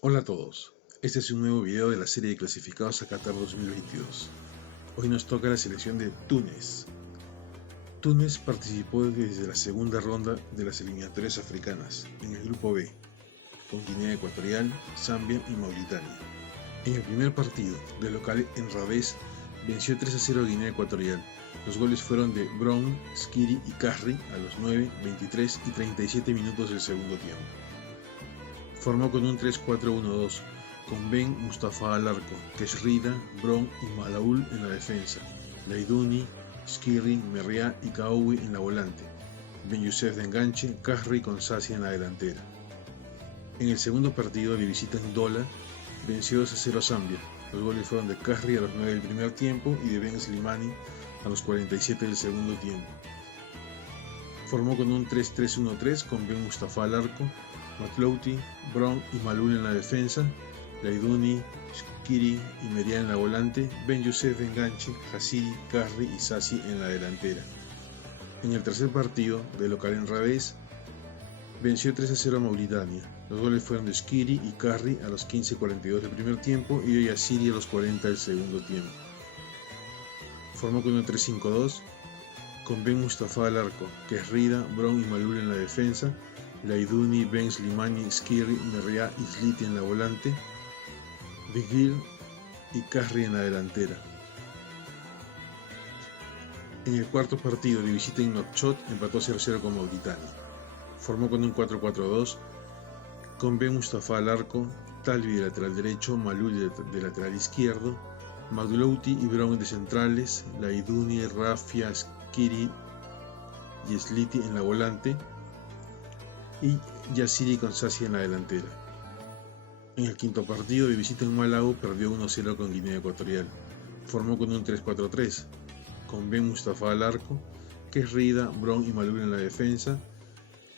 Hola a todos, este es un nuevo video de la serie de clasificados a Qatar 2022. Hoy nos toca la selección de Túnez. Túnez participó desde la segunda ronda de las eliminatorias africanas, en el grupo B, con Guinea Ecuatorial, Zambia y Mauritania. En el primer partido, de local en Rodez, venció 3-0 a Guinea Ecuatorial. Los goles fueron de Brown, Skiri y Kasri a los 9, 23 y 37 minutos del segundo tiempo. Formó con un 3-4-1-2, con Ben Mustafa al arco, Keshrida, Brown y Malaul en la defensa, Laiduni, Skiri, Merria y Kaoui en la volante, Ben Youssef de enganche, Kasri con Sassi en la delantera. En el segundo partido de visita en Dola, venció 2-0 a Zambia. Los goles fueron de Kasri a los 9 del primer tiempo y de Ben Slimani a los 47 del segundo tiempo. Formó con un 3-3-1-3 con Ben Mustafa al arco, McLouty, Brown y Malul en la defensa, Laiduni, Skiri y Merria en la volante, Ben Youssef de enganche, Hassiri, Kasri y Sassi en la delantera. En el tercer partido, de local en Rodez, venció 3-0 a Mauritania. Los goles fueron de Skiri y Kasri a los 15:42 del primer tiempo y de Yassiri a los 40 del segundo tiempo. Formó con un 3-5-2 con Ben Mustafa al arco, Keshrida, Brown y Malul en la defensa, Laiduni, Ben Slimani, Skiri, Merria y Sliti en la volante, Vigil y Kasri en la delantera. En el cuarto partido de visita en Nouakchott empató 0-0 con Mauritania. Formó con un 4-4-2 con Ben Mustafa al arco, Talbi de lateral derecho, Malul de lateral izquierdo, Maglouti y Brown de centrales, Laiduni, Rafia, Skiri y Sliti en la volante y Yassiri con Sassi en la delantera. En el quinto partido de visita en Malawi perdió 1-0 con Guinea Ecuatorial. Formó con un 3-4-3 con Ben Mustafa al arco, Keshrida, Brown y Malul en la defensa,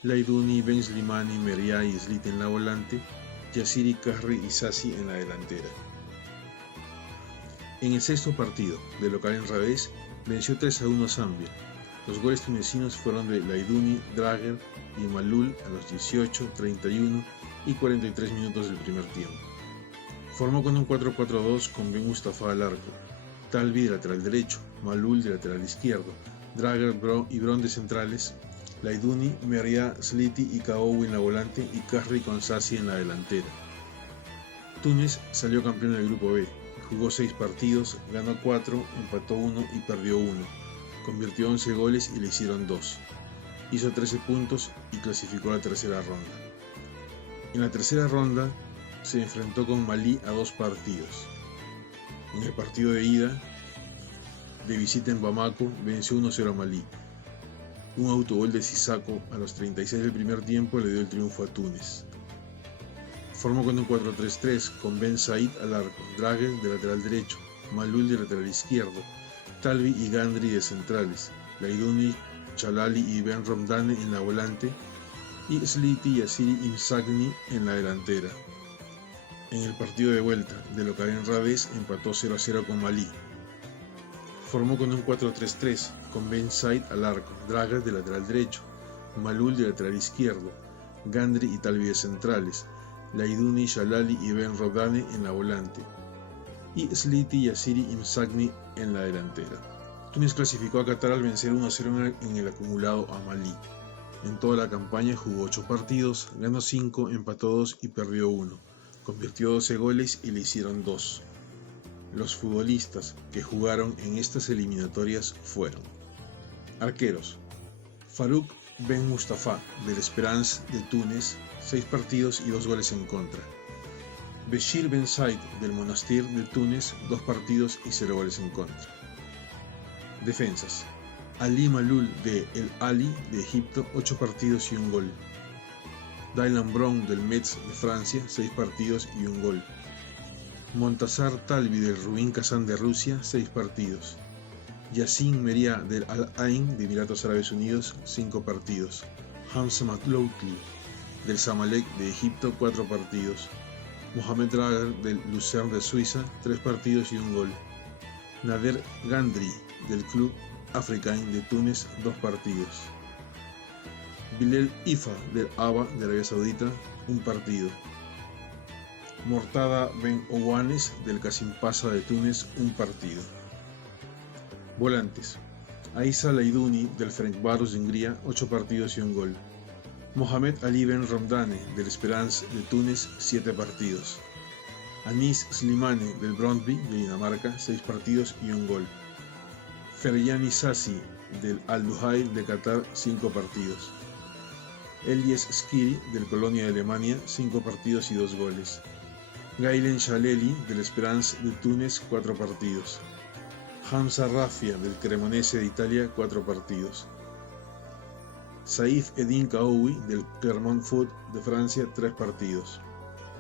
Laiduni, Ben Slimani, Merria y Sliti en la volante, Yassiri, Kasri y Sassi en la delantera. En el sexto partido, de local en Rodez, venció 3-1 a Zambia. Los goles tunecinos fueron de Laiduni, Drager y Malul a los 18, 31 y 43 minutos del primer tiempo. Formó con un 4-4-2 con Ben Mustafa al arco, Talbi de lateral derecho, Malul de lateral izquierdo, Drager y Brown de centrales, Laiduni, Merria, Sliti y Kaoui en la volante y Kasri con Sassi en la delantera. Túnez salió campeón del grupo B, jugó 6 partidos, ganó 4, empató 1 y perdió 1. Convirtió 11 goles y le hicieron 2. Hizo 13 puntos y clasificó a la tercera ronda. En la tercera ronda se enfrentó con Malí a 2 partidos. En el partido de ida, de visita en Bamako, venció 1-0 a Malí. Un autogol de Sissako a los 36 del primer tiempo le dio el triunfo a Túnez. Formó con un 4-3-3 con Ben Said al arco, Drager de lateral derecho, Malul de lateral izquierdo, Talbi y Gandri de centrales, Laiduni, Chalali y Ben Romdane en la volante y Sliti y Yassiri Imsagni en la delantera. En el partido de vuelta, de local en Rodez, empató 0-0 con Malí. Formó con un 4-3-3 con Ben Said al arco, Drager de lateral derecho, Malul de lateral izquierdo, Gandri y Talbi de centrales, Laiduni, Chalali y Ben Romdane en la volante y Sliti y Yassiri Imsagni en la delantera. Túnez clasificó a Qatar al vencer 1-0 en el acumulado a Malí. En toda la campaña jugó 8 partidos, ganó 5, empató 2 y perdió 1. Convirtió 12 goles y le hicieron 2. Los futbolistas que jugaron en estas eliminatorias fueron: arqueros: Farouk Ben Mustafa del Esperance de Túnez, 6 partidos y 2 goles en contra. Béchir Ben Said del Monastir de Túnez, 2 partidos y 0 goles en contra. Defensas: Ali Malul de El Ali de Egipto, 8 partidos y 1 gol. Dylan Brown del Metz de Francia, 6 partidos y 1 gol. Montazar Talbi del Rubin Kazán de Rusia, 6 partidos. Yassin Merria del Al Ain de Emiratos Árabes Unidos, 5 partidos. Hamza Matlouti del Zamalek de Egipto, 4 partidos. Mohamed Drager del Lucerne de Suiza, 3 partidos y 1 gol. Nader Gandri del Club Africain de Túnez, 2 partidos. Bilal Ifa del ABA de Arabia Saudita, 1 partido. Mortada Ben Ouanes del Kasimpasa de Túnez, 1 partido. Volantes: Aissa Laidouni del Ferencváros de Hungría, 8 partidos y 1 gol. Mohamed Ali Ben Romdane del Esperance de Túnez, 7 partidos. Anis Slimane del Brøndby de Dinamarca, 6 partidos y 1 gol. Ferjani Sassi del Al-Duhail de Qatar, 5 partidos. Elies Skiri del Colonia de Alemania, 5 partidos y 2 goles. Gailen Shaleli del Esperance de Túnez, 4 partidos. Hamza Rafia del Cremonese de Italia, 4 partidos. Saif Eddin Kaoui del Clermont Foot de Francia, 3 partidos.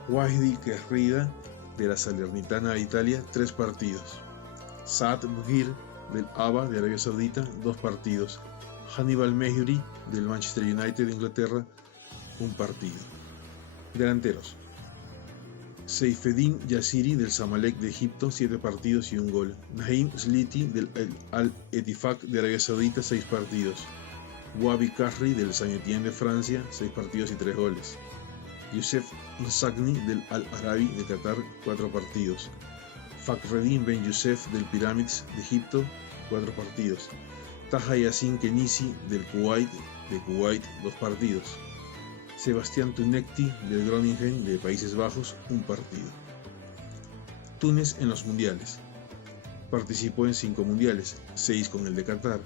Wahdi Kerrida de la Salernitana de Italia, 3 partidos. Saad Bouhir del ABA de Arabia Saudita, 2 partidos. Hannibal Mejri del Manchester United de Inglaterra, 1 partido. Delanteros: Seifeddin Yassiri del Zamalek de Egipto, 7 partidos y 1 gol. Naim Sliti del Al-Ettifaq de Arabia Saudita, 6 partidos. Wabi Kahri del Saint-Étienne de Francia, 6 partidos y 3 goles. Youssef Nsagni del Al-Arabi de Qatar, 4 partidos. Fakhreddin Ben Youssef del Pyramids de Egipto, 4 partidos. Taha Yassin Kenisi del Kuwait 2 partidos. Sebastián Tunekti del Groningen de Países Bajos, 1 partido. Túnez en los mundiales. Participó en 5 mundiales, 6 con el de Qatar.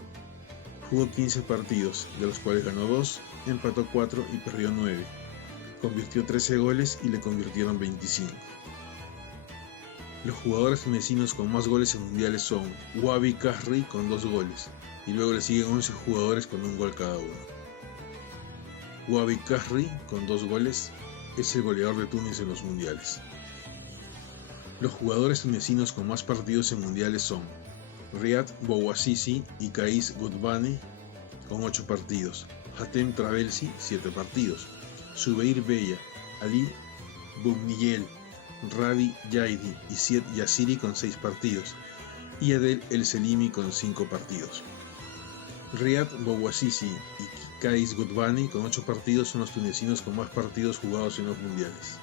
Jugó 15 partidos, de los cuales ganó 2, empató 4 y perdió 9. Convirtió 13 goles y le convirtieron 25. Los jugadores tunecinos con más goles en mundiales son Wabi Kahri con 2 goles, y luego le siguen 11 jugadores con 1 gol cada uno. Wabi Kahri, con 2 goles, es el goleador de Túnez en los mundiales. Los jugadores tunecinos con más partidos en mundiales son Riyad Bouazizi y Kais Gudbane con 8 partidos, Hatem Trabelsi 7 partidos, Zubeir Bella, Ali Boumniyel, Radi Yaidi y Sied Yassiri con 6 partidos, y Adel El Selimi con 5 partidos. Riyad Bouazizi y Kais Gudbane con 8 partidos son los tunecinos con más partidos jugados en los mundiales.